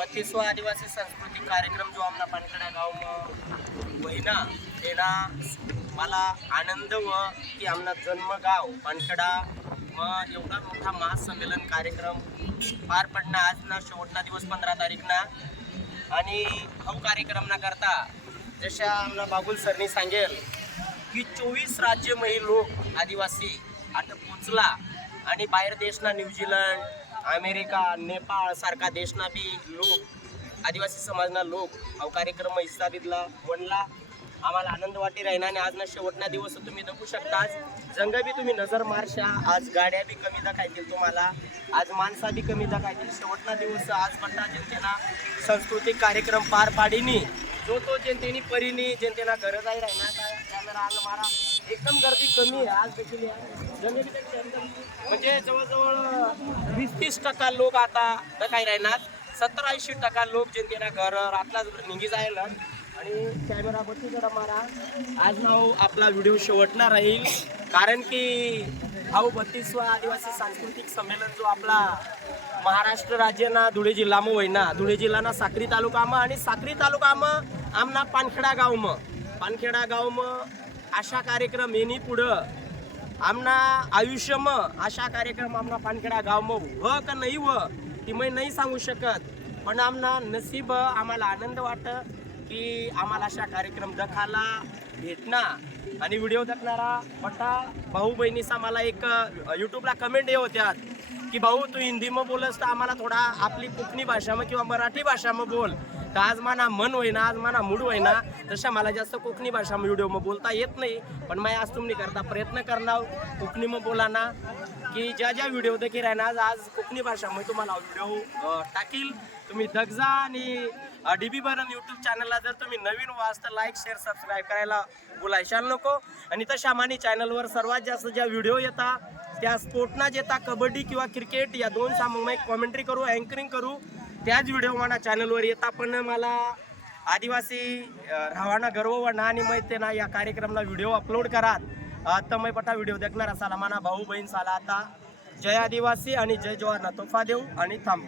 बत्तीसवा आदिवासी सांस्कृतिक कार्यक्रम जो आमना पानखेडा गाव में तेना मला आनंद व की आमना जन्मगाव पानकडा व एवढा मोठा महासंमेलन कार्यक्रम पार पडणं आज ना शेवटना दिवस पंधरा तारीखना. आणि हो हा कार्यक्रम ना करता जशा आमना बाबुल सरनी सांगेल की चोवीस राज्यमयी लोक आदिवासी आता पोचला आणि बाहेर देशना न्यूझीलंड अमेरिका नेपाळ सारखा देशना बी लोक आदिवासी समाजना लोक हा कार्यक्रम हिस्सा दिला म्हणला आम्हाला आनंद वाटी राहिना आणि आज ना शेवटना दिवस तुम्ही दखू शकता आज जंग बी तुम्ही नजर मारशा. आज गाड्या बी कमी दाखायतील तुम्हाला. आज माणसा बी कमी दाखायतील शेवटना दिवस आज बट्टा जनतेना सांस्कृतिक कार्यक्रम पार पाडीनी. जो तो जनतेनी परीनी जनतेना गरज आहे राहिना. कॅमेरा मारा. एकदम गर्दी कमी आहे आज देखील म्हणजे जवळजवळ वीस तीस टक्का लोक आता काही राहणार. सत्तर ऐंशी टक्का लोक जनतेला घर रातला निघी जायला. आणि कॅमेरा बत्ती जरा मारा. आज नाव आपला व्हिडिओ शेवटणार राहील. कारण की भाऊ बत्तीसवा आदिवासी सांस्कृतिक संमेलन जो आपला महाराष्ट्र राज्यना धुळे जिल्हामा होईना. धुळे जिल्हाना साक्री तालुकामा आणि साक्री तालुकामा आमना पानखेडा गावमा पानखेडा गाव म अशा कार्यक्रम येणी पुढं. आमना आयुष्य म अशा कार्यक्रम आमना पानखेडा गाव म व का नाही व ती मी नाही सांगू शकत. पण आमना नसीब आम्हाला आनंद वाटत की आम्हाला अशा कार्यक्रम दखाला भेटना. आणि व्हिडिओ दखणारा पटा भाऊ बहिणीचा मला एक यूट्यूबला कमेंट येऊ त्यात की भाऊ तू हिंदीमध्ये बोलस तर आम्हाला थोडा आपली कोकणी भाषामध्ये किंवा मराठी भाषामध्ये बोल. तर आज माना मन होईना आज माना मूड होईना तशा मला जास्त कोकणी भाषा व्हिडिओ मग बोलता येत नाही. पण मी आज तुम्ही करता प्रयत्न करणार कोकणी मग बोला बोलाना की ज्या ज्या व्हिडिओ देखील राहणार आज कोकणी भाषा मग तुम्हाला व्हिडिओ टाकील. तुम्ही दगजा आणि डी बी बरन यूट्यूब चॅनलला जर तुम्ही नवीन वाच तर लाईक शेअर सबस्क्राईब करायला बोलायशाल नको. आणि तशा मानी चॅनलवर सर्वात जास्त ज्या व्हिडिओ येतात त्या स्पोर्टनाच येतात कबड्डी किंवा क्रिकेट या दोन सामूहिक कॉमेंट्री करू अँकरिंग करू. त्याच व्हिडिओ मला चॅनलवर येता पण मला आदिवासी अं, गर्व वाढणं आणि मग ते ना या कार्यक्रमला व्हिडिओ अपलोड करात तर मी पटा व्हिडिओ देखणार असाला माना भाऊ बहीण साला आता. जय आदिवासी आणि जय जवाहरना तोफा देऊ आणि थांबू.